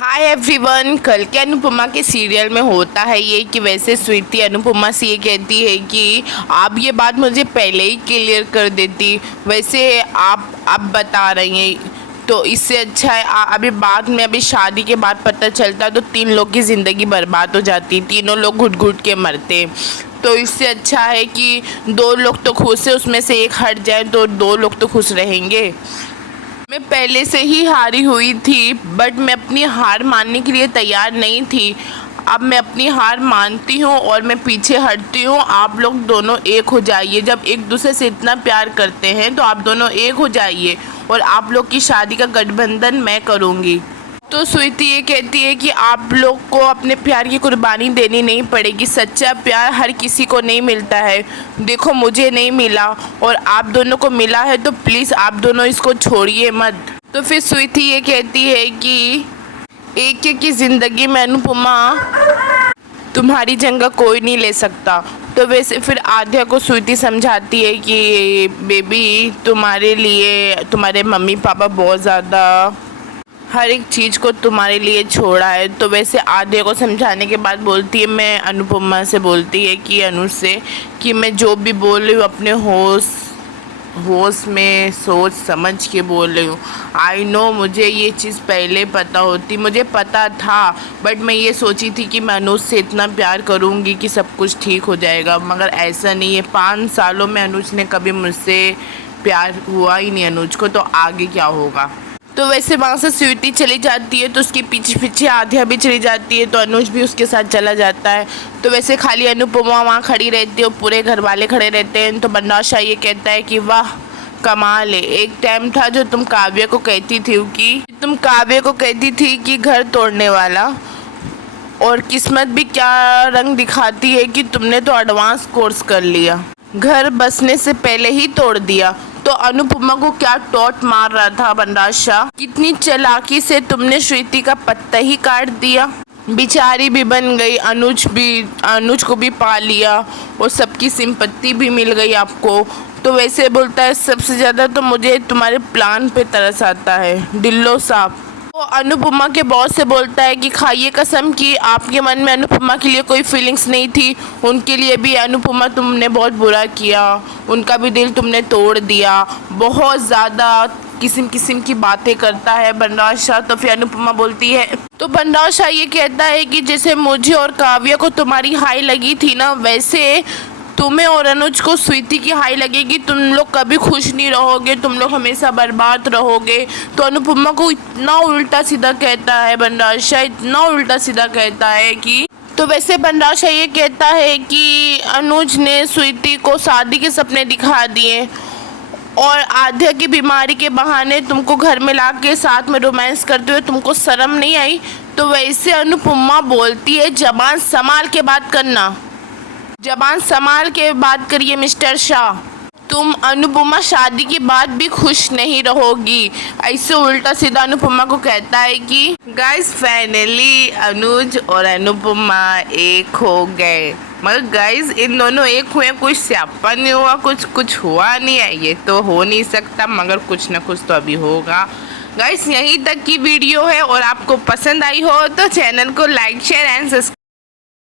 Hi everyone. कल के अनुपमा के सीरियल में होता है ये कि वैसे स्वीटी अनुपमा से ये कहती है कि आप ये बात मुझे पहले ही क्लियर कर देती, वैसे आप अब बता रही हैं तो इससे अच्छा है अभी बाद में अभी शादी के बाद पता चलता तो 3 लोग की ज़िंदगी बर्बाद हो जाती, तीनों लोग घुट घुट के मरते। तो इससे अच्छा है कि 2 लोग तो खुश है, उसमें से एक हट जाए तो 2 लोग तो खुश रहेंगे। मैं पहले से ही हारी हुई थी बट मैं अपनी हार मानने के लिए तैयार नहीं थी। अब मैं अपनी हार मानती हूँ और मैं पीछे हटती हूँ। आप लोग दोनों एक हो जाइए। जब एक दूसरे से इतना प्यार करते हैं तो आप दोनों एक हो जाइए और आप लोग की शादी का गठबंधन मैं करूँगी। तो स्वीटी ये कहती है कि आप लोग को अपने प्यार की कुर्बानी देनी नहीं पड़ेगी। सच्चा प्यार हर किसी को नहीं मिलता है। देखो मुझे नहीं मिला और आप दोनों को मिला है तो प्लीज़ आप दोनों इसको छोड़िए मत। तो फिर स्वीटी ये कहती है कि एक एक की ज़िंदगी में अनुपमा तुम्हारी जगह कोई नहीं ले सकता। तो वैसे फिर आद्या को स्वीटी समझाती है कि बेबी तुम्हारे लिए तुम्हारे मम्मी पापा बहुत ज़्यादा हर एक चीज़ को तुम्हारे लिए छोड़ा है। तो वैसे आद्या को समझाने के बाद बोलती है, मैं अनुपमा से बोलती है कि अनुज से कि मैं जो भी बोल रही हूँ अपने होश में सोच समझ के बोल रही हूँ। आई नो मुझे ये चीज़ पहले पता होती, मुझे पता था बट मैं ये सोची थी कि मैं अनुज से इतना प्यार करूँगी कि सब कुछ ठीक हो जाएगा, मगर ऐसा नहीं है। 5 सालों में अनुज ने कभी मुझसे प्यार हुआ ही नहीं अनुज को, तो आगे क्या होगा। तो वैसे वहाँ से स्वीटी चली जाती है तो उसके पीछे पीछे आद्या भी चली जाती है तो अनुज भी उसके साथ चला जाता है। तो वैसे खाली अनुपमा वहाँ खड़ी रहती है और पूरे घर वाले खड़े रहते हैं। तो बन्ना शाह ये कहता है कि वाह कमाल है। एक टाइम था जो तुम काव्य को कहती थी कि घर तोड़ने वाला, और किस्मत भी क्या रंग दिखाती है कि तुमने तो एडवांस कोर्स कर लिया, घर बसने से पहले ही तोड़ दिया। तो अनुपमा को क्या टॉट मार रहा था बन्ना शाह, कितनी चालाकी से तुमने स्वीटी का पत्ता ही काट दिया। बेचारी भी बन गई, अनुज को भी पा लिया और सबकी सिंपत्ति भी मिल गई आपको। तो वैसे बोलता है सबसे ज़्यादा तो मुझे तुम्हारे प्लान पे तरस आता है डिल्लो साहब। वो अनुपमा के बॉस से बोलता है कि खाइए कसम कि आपके मन में अनुपमा के लिए कोई फीलिंग्स नहीं थी, उनके लिए भी अनुपमा तुमने बहुत बुरा किया, उनका भी दिल तुमने तोड़ दिया। बहुत ज़्यादा किस्म किस्म की बातें करता है बन्ना शाह। तो फिर अनुपमा बोलती है, तो बन्ना शाह ये कहता है कि जैसे मुझे और काव्या को तुम्हारी हाई लगी थी ना, वैसे तुम्हें और अनुज को स्वीटी की हाई लगेगी। तुम लोग कभी खुश नहीं रहोगे, तुम लोग हमेशा बर्बाद रहोगे। तो अनुपमा को इतना उल्टा सीधा कहता है बन्ना शाह, इतना उल्टा सीधा कहता है कि तो वैसे बन्ना शाह ये कहता है कि अनुज ने स्वीटी को शादी के सपने दिखा दिए और आद्या की बीमारी के बहाने तुमको घर में ला के साथ में रोमांस करते हुए तुमको शर्म नहीं आई। तो वैसे अनुपमा बोलती है जबान संभाल के बात करना, जबान संभाल के बात करिए मिस्टर शाह। तुम अनुपमा शादी के बाद भी खुश नहीं रहोगी। ऐसे उल्टा सीधा अनुपमा को कहता है कि गाइस फाइनली अनुज और अनुपमा एक हो गए। मगर गाइस इन दोनों एक हुए, कुछ स्यापा नहीं हुआ, कुछ हुआ नहीं है। ये तो हो नहीं सकता, मगर कुछ ना कुछ तो अभी होगा। गाइस यहीं तक की वीडियो है और आपको पसंद आई हो तो चैनल को लाइक शेयर एंड सब्सक्राइब